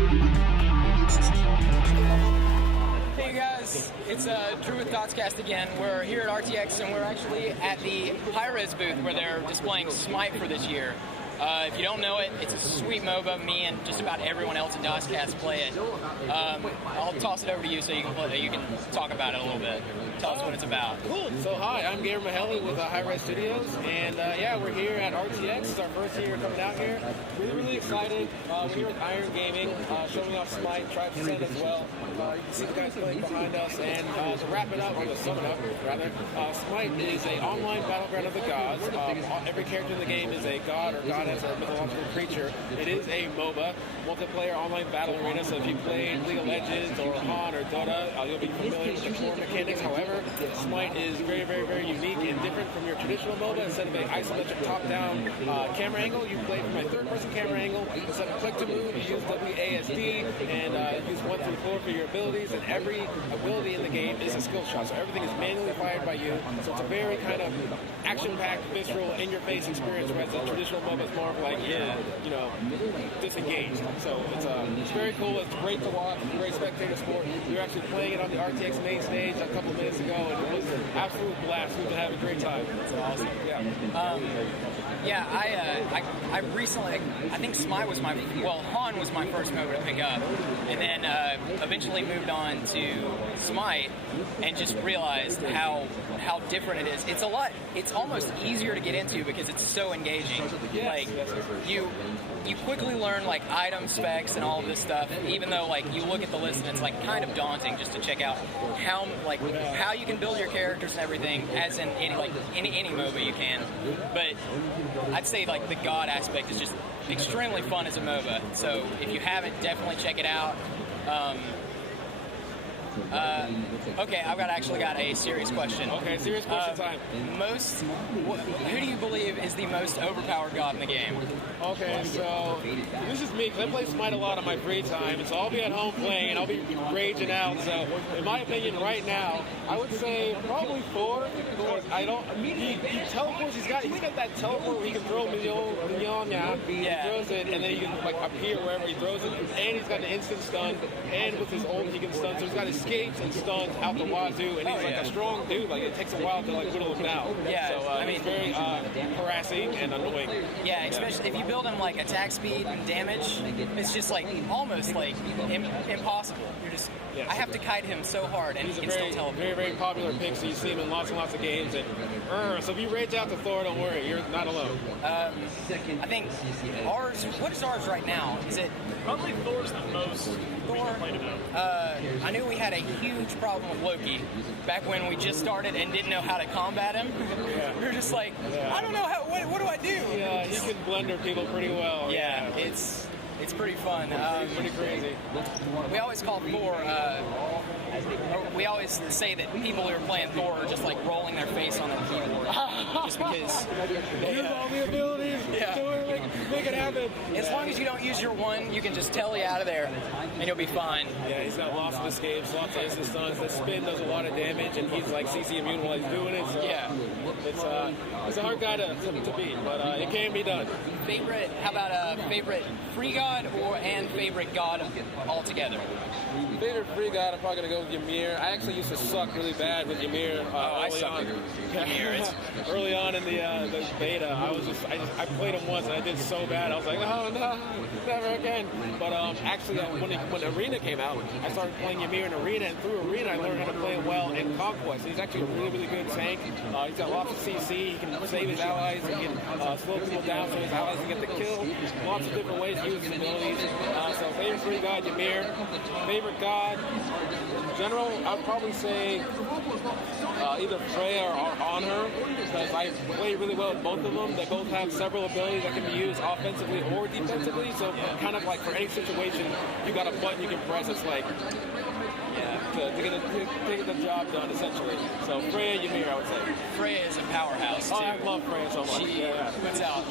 Hey guys, it's Drew with DotsCast again. We're here at RTX and we're actually at the Hi-Rez booth where they're displaying Smite for this year. If you don't know it, it's a sweet MOBA. Me and just about everyone else in DotsCast play it. I'll toss it over to you so you can talk about it a little bit. Tell us what it's about. Cool. So hi, I'm Gabriel Mughelli with Hi-Rez Studios, and yeah, we're here at RTX. It's our first year coming out here. Really excited. We're here with Iron Gaming, showing off Smite, Tribe Descent as well. You can see the guys playing behind us, and to wrap it up, or to sum it up, rather, Smite is an online battleground of the gods. Every character in the game is a god or goddess or mythological creature. It is a MOBA, multiplayer online battle arena, so if you played League of Legends or Han or Dota, you'll be familiar with the core mechanics. However, Smite is very unique and different from your traditional MOBA. Instead of an isometric top-down camera angle, you play from a third-person camera angle. Instead of click to move, you use WASD and use 1 through 4 for your abilities, and every ability in the game is a skill shot, so everything is manually fired by you. So it's a very kind of action-packed, visceral, in-your-face experience, whereas the traditional MOBA is more of like, disengaged. So it's very cool. It's great to watch. Great spectator sport. We were actually playing it on the RTX main stage a couple minutes ago, and it was an absolute blast. We've been having a great time. It's awesome. I recently, I think Smite was Han was my first MOBA to pick up, and then eventually moved on to Smite, and just realized how different it is. It's almost easier to get into because it's so engaging. Yes. Like, you quickly learn like item specs and all of this stuff, even though like you look at the list and it's like kind of daunting just to check out how you can build your characters and everything, as in any MOBA you can. But I'd say like the god aspect is just extremely fun as a MOBA. So if you haven't, definitely check it out. Okay, I've actually got a serious question. Okay, serious question time. Who do you believe is the most overpowered god in the game? Okay, so this is me, because I play Smite a lot on my free time, and so I'll be at home playing, and I'll be raging out. So, in my opinion, right now, I would say probably Thor. He teleports. He's got that teleport where he can throw Mignon now. He throws it, and then he can like appear wherever he throws it. And he's got an instant stun, and with his ult he can stun. So he's got escapes and stuns out the wazoo, and he's like a strong dude. Like it takes a while to like whittle him down. Yeah, so I mean, he's very harassing and annoying. Yeah, especially if you build him like attack speed and damage, it's just like almost like impossible. You're just I have to kite him so hard, and he's he can still teleport. Very popular pick, so you see him in lots and lots of games. And so if you rage out to Thor, don't worry, you're not alone. I think ours. What is ours right now? Is it probably Thor's the most Thor? I knew we had a huge problem with Loki back when we just started and didn't know how to combat him. We were just like, I don't know how. What do I do? Yeah, he can blender people pretty well. Yeah, it's pretty fun. Pretty crazy. We always call Thor. We always say that people who are playing Thor are just like rolling their face on the keyboard, just because. Use all the abilities. Yeah. Make it happen. As long as you don't use your one, you can just telly out of there, and you'll be fine. Yeah, he's got lots of escapes, lots of instant stuns. The spin does a lot of damage, and he's like CC immune while he's doing it. So yeah, it's a hard guy to beat, but it can be done. Favorite? How about favorite free god and favorite god altogether? Favorite free god, I'm probably gonna go with Ymir. I actually used to suck really bad with Ymir. Early on in the beta, I played him once and I did so bad. I was like, oh no, never again. But actually, when Arena came out, I started playing Ymir in Arena, and through Arena, I learned how to play him well in Conquest. He's actually a really good tank. He's got lots of CC. He can save his allies. He can slow people down so his allies can get the kill. Lots of different ways to use his abilities. So favorite free god, Ymir. Favorite god, in general, I'd probably say either Freya or Honor, because I play really well with both of them. They both have several abilities that can be used offensively or defensively, so kind of like for any situation, you got a button you can press. It's like to get the job done, essentially. So Freya Ymir, I would say. Freya is a powerhouse too. Oh, I love Freya so much. She puts out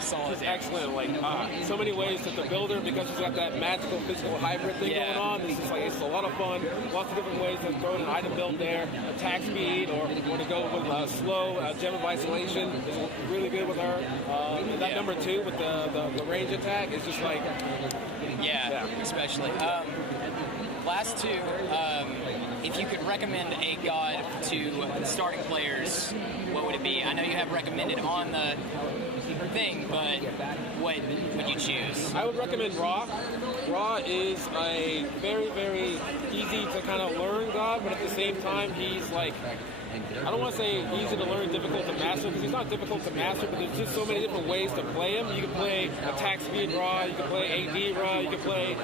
solid. She's excellent. Like so many ways to build her because she's got that magical physical hybrid thing going on. It's just like it's a lot of fun. Lots of different ways to throw in an item build there. Attack speed, or want to go with slow gem of isolation is really good with her. That number 2 with the range attack is just like especially. Last two, if you could recommend a god to starting players, what would it be? I know you have recommended on the thing, but what would you choose? I would recommend Ra. Ra is a very, very easy to kind of learn god, but at the same time, he's like, I don't want to say easy to learn, difficult to master, because he's not difficult to master, but there's just so many different ways to play him. You can play attack speed Ra, you can play AD Ra, you can play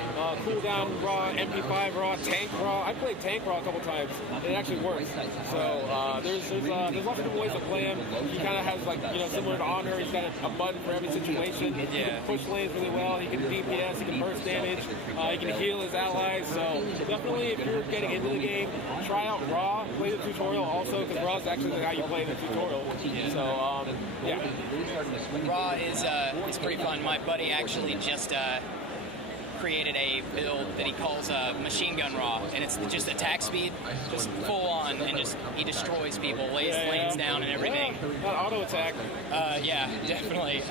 cooldown Ra, MP5 Ra, tank Ra. I played tank Ra a couple times, and it actually works. So there's lots of different ways to play him. He kind of has, like, similar to Honor, he's got a button for every situation. He can push lanes really well, he can DPS, he can burst damage, he can heal his allies. So definitely, if you're getting into the game, try out Ra, play the tutorial also, because Ra is actually how you play the tutorial. So, Ra is pretty fun. My buddy actually just created a build that he calls Machine Gun Ra, and it's just attack speed, just full on, and just he destroys people, lays lanes down and everything. Not auto attack. Yeah, definitely.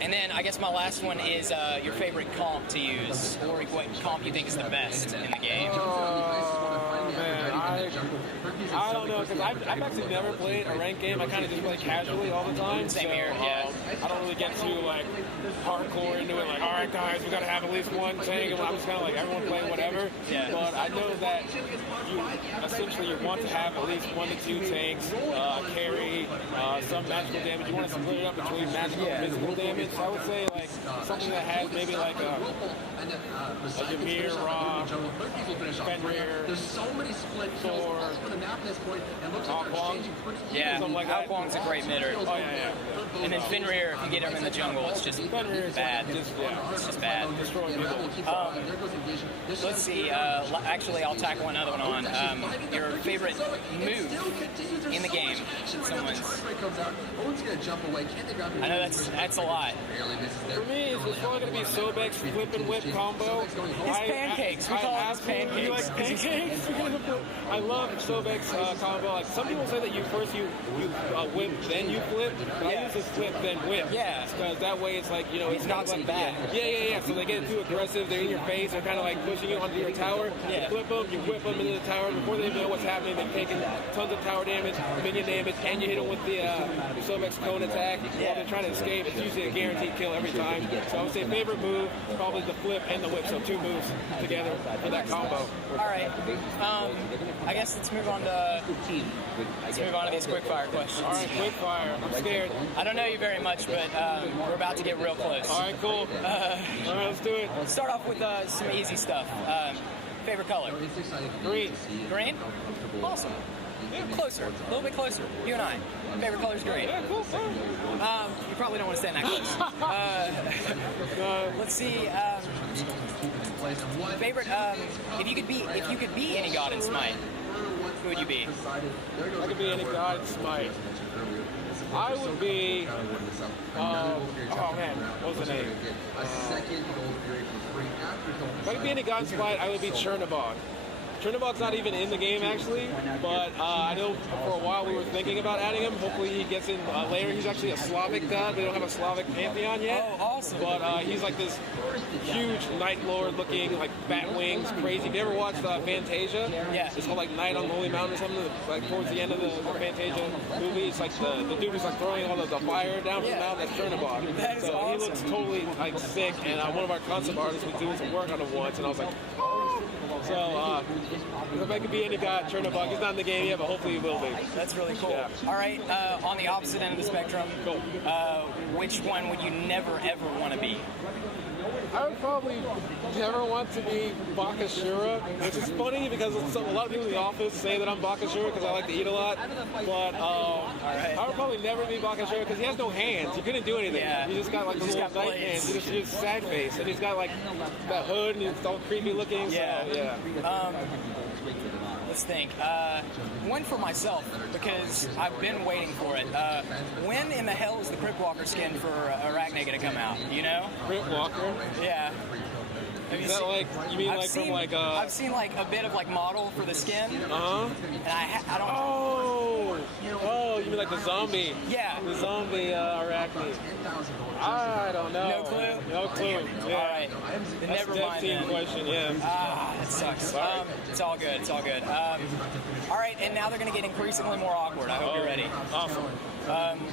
And then I guess my last one is your favorite comp to use, or what comp you think is the best in the game. Man, I don't know, because I've actually never played a ranked game. I kind of just play casually all the time. Same here, yeah. I don't really get too, like, hardcore into it, like, all right, guys, we got to have at least one tank, and I'm just kind of like, everyone play whatever. Yeah. But I know that you want to have at least 1 to 2 tanks, carry some magical damage. You want to split it up between magical and physical damage. So I would say, like, something that has maybe, like, a Ymir, Ra, Fenrir, Thor, Hawkwong. Yeah, something like that. Hawkwong's a great mitter. Oh, yeah. And then Fenrir, if you get him in the jungle, it's just bad. It's just bad. Destroy people. Let's see. Actually, I'll tack one other one on. Your favorite move in the game. Someone's. I know that's a lot. For me, it's probably going to be Sobek's flip and whip combo. His pancakes. We call it his pancakes. You like pancakes? I love Sobek's combo. Like, some people say that you whip, then you flip. But I use this flip, then whip. Yeah. Because that way it's like, it knocks them back. Yeah. So they get too aggressive. They're in your face. They're kind of like pushing you onto your tower. Yeah. You flip them, you whip them into the tower. Before they even know what's happening, they've taken tons of tower damage, minion damage, and you hit them with the Sobek's cone attack. While they're trying to escape, it's usually a guaranteed kill every time. So I would say favorite move, probably the flip and the whip. So 2 moves together for that combo. All right. I guess let's move on to these quickfire questions. All right, quickfire. I'm scared. I don't know you very much, but we're about to get real close. All right, cool. All right, let's do it. Let's start off with some easy stuff. Favorite color? Green. Green? Awesome. Closer. A little bit closer. You and I. Favorite color is green. Yeah, cool. You probably don't want to stand that close. Let's see. Favorite. If you could be any god in Smite, who would you be? I could be any god in Smite. I would be. Oh man, what was the name? If I could be any god in Smite, I would be Chernobog. Chernobog's not even in the game, actually, but I know for a while we were thinking about adding him. Hopefully he gets in later. He's actually a Slavic god. They don't have a Slavic pantheon yet. Oh, awesome. But he's like this huge Night Lord looking, like bat wings, crazy. Have you ever watched Fantasia? Yeah. It's called like Night on the Holy Mountain or something, like towards the end of the Fantasia movie. It's like the dude who's like throwing all the fire down from the mountain. That's Chernobog. That is so awesome. He looks totally like sick, and one of our concept artists was doing some work on him once, and I was like, so, if I could be any god, Chernobog, he's not in the game yet, but hopefully he will be. That's really cool. Yeah. All right, on the opposite end of the spectrum, which one would you never, ever want to be? I would probably never want to be Bakashura, which is funny because a lot of people in the office say that I'm Bakashura because I like to eat a lot. But I would probably never be Bakashura because he has no hands. He couldn't do anything. Yeah. He just got like the little knife hands. He's just sad face, and he's got like that hood, and it's all creepy looking. Yeah. Yeah. Yeah. Let's think. One for myself, because I've been waiting for it. When in the hell is the Crypt Walker skin for Arachne going to come out? You know? Crypt Walker? Yeah. Is that like, you mean I've like seen, from like I've seen like a bit of like model for the skin. Uh-huh. And I don't... Oh, you mean like the zombie? Yeah. The zombie Arachne. I don't know. No clue? No clue. Yeah. All right. Then That's never a mind team then. question, yeah. That sucks. Sorry. It's all good. It's all good. All right, and now they're going to get increasingly more awkward. I hope you're ready. Awesome.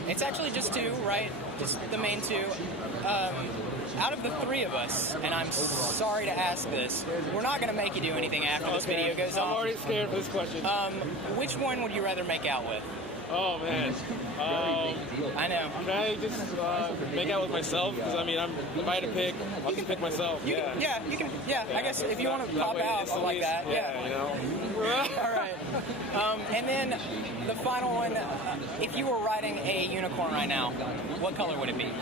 It's actually just two, right? Just the main two. Out of the three of us, and I'm sorry to ask this, we're not going to make you do anything after this video goes I'm off. already scared for this question. Which one would you rather make out with? Oh, man. I know. Can I just make out with myself? Because, I mean, if I had to pick, I'll just pick myself. You can. I guess if you want to pop out like that. Yeah. You know? All right. And then the final one, if you were riding a unicorn right now, what color would it be?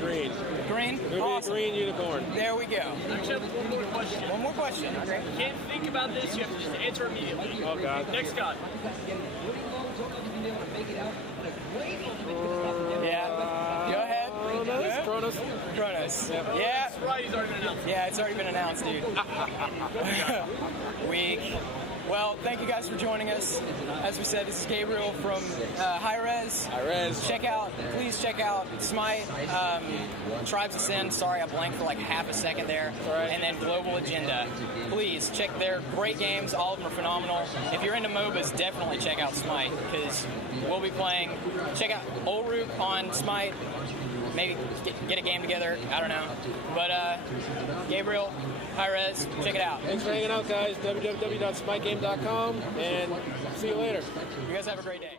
Green. Green? It would be Awesome. a green unicorn. There we go. Actually, I have one more question. One more question. Okay. You can't think about this, you have to just answer immediately. Oh, God. Next God. Yeah. Go ahead. Kronos. Kronos. Yep. Yeah. That's right, he's already been announced. Yeah, it's already been announced, dude. Weak. Well, thank you guys for joining us. As we said, this is Gabriel from Hi-Rez. Hi-Rez. Please check out Smite, Tribes of Sin. Sorry, I blanked for like half a second there. Right. And then Global Agenda. Please check their great games. All of them are phenomenal. If you're into MOBAs, definitely check out Smite, because we'll be playing. Check out Olroot on Smite. Maybe get a game together. I don't know. But Gabriel, Hi-Rez, check it out. Thanks for hanging out, guys. www.smitegame.com, and see you later. You guys have a great day.